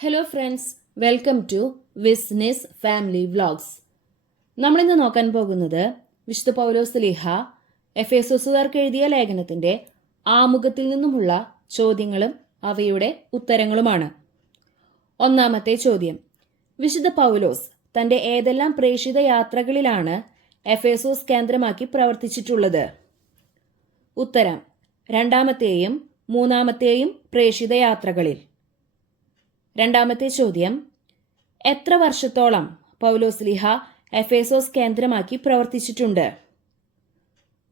Hello friends welcome to Wisness family vlogs നമ്മളിന്ന് നോക്കാൻ പോകുന്നത് വിശുദ്ധ പൗലോസ് ലിഹ എഫ് എസുകാർക്ക് എഴുതിയ ലേഖനത്തിന്റെ ആമുഖത്തിൽ നിന്നുമുള്ള ചോദ്യങ്ങളും അവയുടെ ഉത്തരങ്ങളുമാണ്. ഒന്നാമത്തെ ചോദ്യം. വിശുദ്ധ പൗലോസ് തന്റെ ഏതെല്ലാം പ്രേക്ഷിത യാത്രകളിലാണ് എഫ് എസോസ് കേന്ദ്രമാക്കി പ്രവർത്തിച്ചിട്ടുള്ളത്? ഉത്തരം. രണ്ടാമത്തെയും മൂന്നാമത്തെയും പ്രേക്ഷിത യാത്രകളിൽ. രണ്ടാമത്തെ ചോദ്യം. എത്ര വർഷത്തോളം പൗലോസ് ലിഹ എഫേസോസ് കേന്ദ്രമാക്കി പ്രവർത്തിച്ചിട്ടുണ്ട്?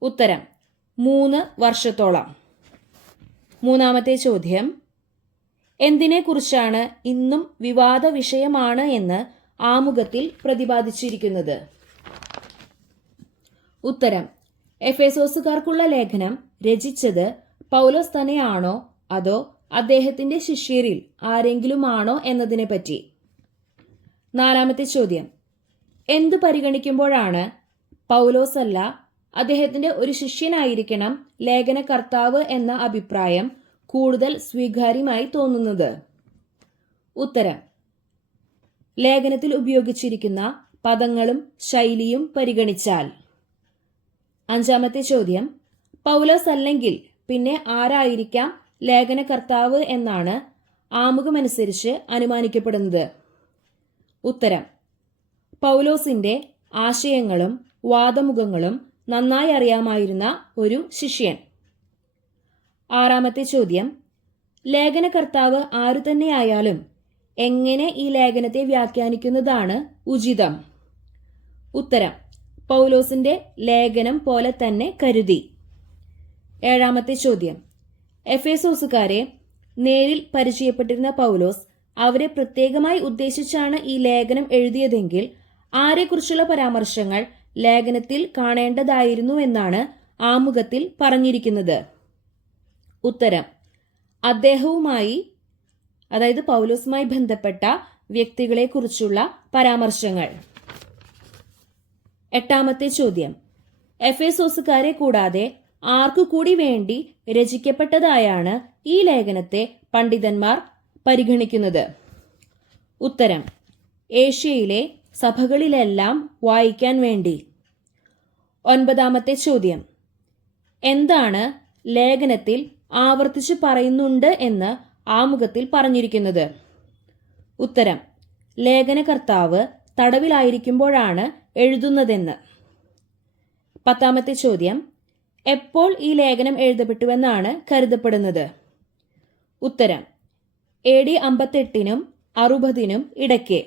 ഉത്തരം മൂന്ന് വർഷത്തോളം. മൂന്നാമത്തെ ചോദ്യം. എന്തിനെക്കുറിച്ചാണ് ഇന്നും വിവാദ വിഷയമാണ് എന്ന് ആമുഖത്തിൽ പ്രതിപാദിച്ചിരിക്കുന്നത്? ഉത്തരം എഫേസോസുകാർക്കുള്ള ലേഖനം രചിച്ചത് പൗലോസ് തന്നെയാണോ അതോ അദ്ദേഹത്തിന്റെ ശിഷ്യരിൽ ആരെങ്കിലുമാണോ എന്നതിനെപ്പറ്റി? നാലാമത്തെ ചോദ്യം. എന്ത് പരിഗണിക്കുമ്പോഴാണ് പൗലോസ് അല്ല അദ്ദേഹത്തിന്റെ ഒരു ശിഷ്യനായിരിക്കണം ലേഖനകർത്താവ് എന്ന അഭിപ്രായം കൂടുതൽ സ്വീകാര്യമായി തോന്നുന്നത്? ഉത്തരം. ലേഖനത്തിൽ ഉപയോഗിച്ചിരിക്കുന്ന പദങ്ങളും ശൈലിയും പരിഗണിച്ചാൽ. അഞ്ചാമത്തെ ചോദ്യം. പൗലോസ് അല്ലെങ്കിൽ പിന്നെ ആരായിരിക്കാം ലേഖനകർത്താവ് എന്നാണ് ആമുഖമനുസരിച്ച് അനുമാനിക്കപ്പെടുന്നത്. ഉത്തരം. പൗലോസിന്റെ ആശയങ്ങളും വാദമുഖങ്ങളും നന്നായി അറിയാമായിരുന്ന ഒരു ശിഷ്യൻ. ആറാമത്തെ ചോദ്യം. ലേഖനകർത്താവ് ആരു തന്നെയായാലും എങ്ങനെ ഈ ലേഖനത്തെ വ്യാഖ്യാനിക്കുന്നതാണ് ഉചിതം? ഉത്തരം. പൗലോസിന്റെ ലേഖനം പോലെ തന്നെ കരുതി. ഏഴാമത്തെ ചോദ്യം. എഫേസോസുകാരെ നേരിൽ പരിചയപ്പെട്ടിരുന്ന പൗലോസ് അവരെ പ്രത്യേകമായി ഉദ്ദേശിച്ചാണ് ഈ ലേഖനം എഴുതിയതെങ്കിൽ ആരെക്കുറിച്ചുള്ള പരാമർശങ്ങൾ ലേഖനത്തിൽ കാണേണ്ടതായിരുന്നു എന്നാണ് ആമുഖത്തിൽ പറഞ്ഞിരിക്കുന്നത്. ഉത്തരം. അദ്ദേഹവുമായി അതായത് പൗലോസുമായി ബന്ധപ്പെട്ട വ്യക്തികളെക്കുറിച്ചുള്ള പരാമർശങ്ങൾ. എട്ടാമത്തെ ചോദ്യം. എഫേസോസുകാരെ കൂടാതെ ആർക്കു കൂടി വേണ്ടി രചിക്കപ്പെട്ടതായാണ് ഈ ലേഖനത്തെ പണ്ഡിതന്മാർ പരിഗണിക്കുന്നത്. ഉത്തരം. ഏഷ്യയിലെ സഭകളിലെല്ലാം വായിക്കാൻ വേണ്ടി. ഒൻപതാമത്തെ ചോദ്യം. എന്താണ് ലേഖനത്തിൽ ആവർത്തിച്ച് പറയുന്നുണ്ട് എന്ന് ആമുഖത്തിൽ പറഞ്ഞിരിക്കുന്നത്? ഉത്തരം. ലേഖനകർത്താവ് തടവിലായിരിക്കുമ്പോഴാണ് എഴുതുന്നതെന്ന്. പത്താമത്തെ ചോദ്യം. എപ്പോൾ ഈ ലേഖനം എഴുതപ്പെട്ടുവെന്നാണ് കരുതപ്പെടുന്നത്. ഉത്തരം എ ഡി അമ്പത്തെട്ടിനും അറുപതിനും ഇടയ്ക്ക്.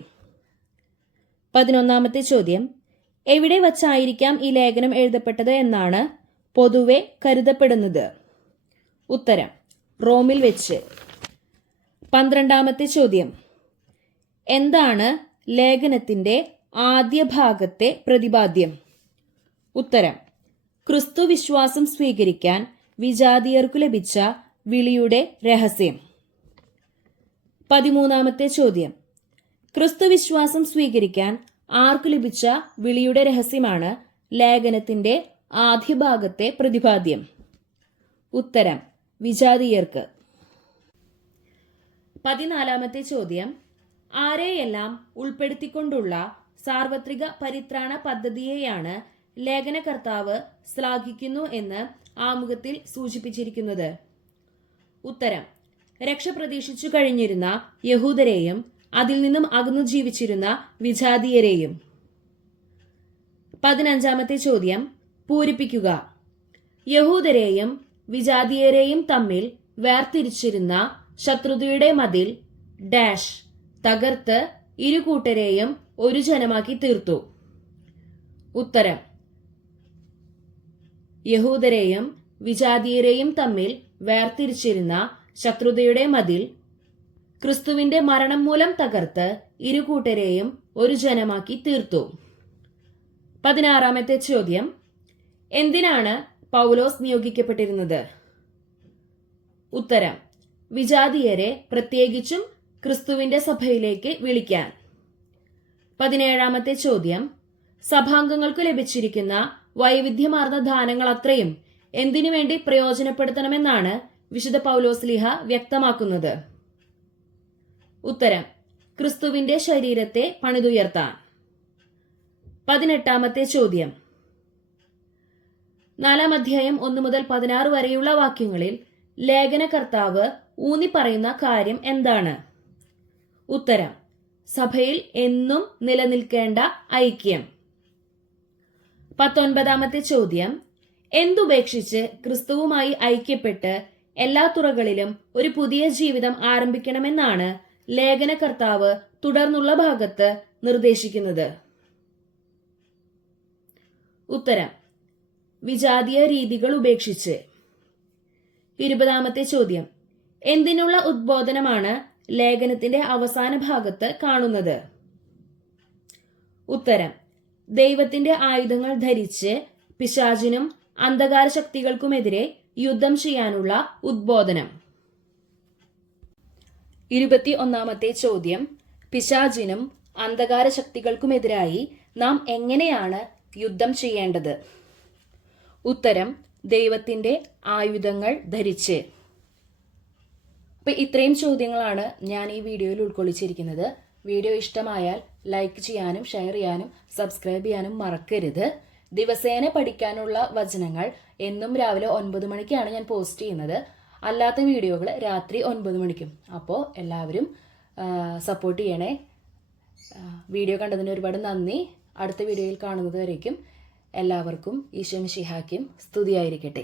പതിനൊന്നാമത്തെ ചോദ്യം എവിടെ വച്ചായിരിക്കാം ഈ ലേഖനം എഴുതപ്പെട്ടത് എന്നാണ് പൊതുവെ കരുതപ്പെടുന്നത്. ഉത്തരം റോമിൽ വെച്ച്. പന്ത്രണ്ടാമത്തെ ചോദ്യം എന്താണ് ലേഖനത്തിന്റെ ആദ്യ ഭാഗത്തെ പ്രതിപാദ്യം? ഉത്തരം ക്രിസ്തു വിശ്വാസം സ്വീകരിക്കാൻ വിജാതിയർക്കു ലഭിച്ച വിളിയുടെ രഹസ്യം. പതിമൂന്നാമത്തെ ചോദ്യം. ക്രിസ്തു വിശ്വാസം സ്വീകരിക്കാൻ ആർക്കു ലഭിച്ച വിളിയുടെ രഹസ്യമാണ് ലേഖനത്തിന്റെ ആദ്യ ഭാഗത്തെ പ്രതിപാദ്യം. ഉത്തരം. വിജാതിയർക്ക്. പതിനാലാമത്തെ ചോദ്യം. ആരെയെല്ലാം ഉൾപ്പെടുത്തിക്കൊണ്ടുള്ള സാർവത്രിക പരിത്രാണ പദ്ധതിയെയാണ് ലേഖനകർത്താവ് ശ്ലാഘിക്കുന്നു എന്ന് ആമുഖത്തിൽ സൂചിപ്പിച്ചിരിക്കുന്നത്. ഉത്തരം. രക്ഷ പ്രതീക്ഷിച്ചു കഴിഞ്ഞിരുന്ന യഹൂദരെയും അതിൽ നിന്നും അകന്നു ജീവിച്ചിരുന്ന വിജാതീയരെയും. പതിനഞ്ചാമത്തെ ചോദ്യം. പൂരിപ്പിക്കുക. യഹൂദരെയും വിജാതീയരെയും തമ്മിൽ വേർതിരിച്ചിരുന്ന ശത്രുതയുടെ മതിൽ ഡാഷ് തകർത്ത് ഇരു കൂട്ടരെയും ഒരു ജനമാക്കി തീർത്തു. ഉത്തരം. യഹൂദരെയും വിജാതീയരെയും തമ്മിൽ വേർതിരിച്ചിരുന്ന ശത്രുതയുടെ മതിൽ ക്രിസ്തുവിന്റെ മരണം മൂലം തകർത്ത് ഇരുകൂട്ടരെയും ഒരു ജനമാക്കി തീർത്തു. പതിനാറാമത്തെ ചോദ്യം. എന്തിനാണ് പൗലോസ് നിയോഗിക്കപ്പെട്ടിരുന്നത്? ഉത്തരം. വിജാതീയരെ പ്രത്യേകിച്ചും ക്രിസ്തുവിന്റെ സഭയിലേക്ക് വിളിക്കാൻ. പതിനേഴാമത്തെ ചോദ്യം. സഭാംഗങ്ങൾക്ക് ലഭിച്ചിരിക്കുന്ന വൈവിധ്യമാർന്ന ദാനങ്ങൾ അത്രയും എന്തിനു വേണ്ടി പ്രയോജനപ്പെടുത്തണമെന്നാണ് വിശുദ്ധ പൗലോസ് ലിഹ വ്യക്തമാക്കുന്നത്. ഉത്തരം ക്രിസ്തുവിന്റെ ശരീരത്തെ പണിതുയർത്താൻ. പതിനെട്ടാമത്തെ ചോദ്യം. നാലാം അധ്യായം ഒന്ന് മുതൽ പതിനാറ് വരെയുള്ള വാക്യങ്ങളിൽ ലേഖനകർത്താവ് ഊന്നി പറയുന്ന കാര്യം എന്താണ്? ഉത്തരം സഭയിൽ എന്നും നിലനിൽക്കേണ്ട ഐക്യം. പത്തൊൻപതാമത്തെ ചോദ്യം. എന്തുപേക്ഷിച്ച് ക്രിസ്തുവുമായി ഐക്യപ്പെട്ട് എല്ലാ തുറകളിലും ഒരു പുതിയ ജീവിതം ആരംഭിക്കണമെന്നാണ് ലേഖനകർത്താവ് തുടർന്നുള്ള ഭാഗത്ത് നിർദ്ദേശിക്കുന്നത്. ഉത്തരം. വിജാതീയ രീതികൾ ഉപേക്ഷിച്ച്. ഇരുപതാമത്തെ ചോദ്യം. എന്തിനുള്ള ഉദ്ബോധനമാണ് ലേഖനത്തിന്റെ അവസാന ഭാഗത്ത് കാണുന്നത്? ഉത്തരം. ദൈവത്തിന്റെ ആയുധങ്ങൾ ധരിച്ച് പിശാചിനും അന്ധകാര ശക്തികൾക്കുമെതിരെ യുദ്ധം ചെയ്യാനുള്ള ഉദ്ബോധനം. ഇരുപത്തി ഒന്നാമത്തെ ചോദ്യം. പിശാചിനും അന്ധകാര ശക്തികൾക്കുമെതിരായി നാം എങ്ങനെയാണ് യുദ്ധം ചെയ്യേണ്ടത്? ഉത്തരം. ദൈവത്തിന്റെ ആയുധങ്ങൾ ധരിച്ച്. അപ്പൊ ഇത്രയും ചോദ്യങ്ങളാണ് ഞാൻ ഈ വീഡിയോയിൽ ഉൾക്കൊള്ളിച്ചിരിക്കുന്നത്. വീഡിയോ ഇഷ്ടമായാൽ ലൈക്ക് ചെയ്യാനും ഷെയർ ചെയ്യാനും സബ്സ്ക്രൈബ് ചെയ്യാനും മറക്കരുത്. ദിവസേന പഠിക്കാനുള്ള വചനങ്ങൾ എന്നും രാവിലെ ഒൻപത് മണിക്കാണ് ഞാൻ പോസ്റ്റ് ചെയ്യുന്നത്. അല്ലാത്ത വീഡിയോകൾ രാത്രി ഒൻപത് മണിക്കും. അപ്പോൾ എല്ലാവരും സപ്പോർട്ട് ചെയ്യണേ. വീഡിയോ കണ്ടതിന് ഒരുപാട് നന്ദി. അടുത്ത വീഡിയോയിൽ കാണുന്നത് വരേക്കും എല്ലാവർക്കും ഈശോ ഷിഹാക്കും സ്തുതിയായിരിക്കട്ടെ.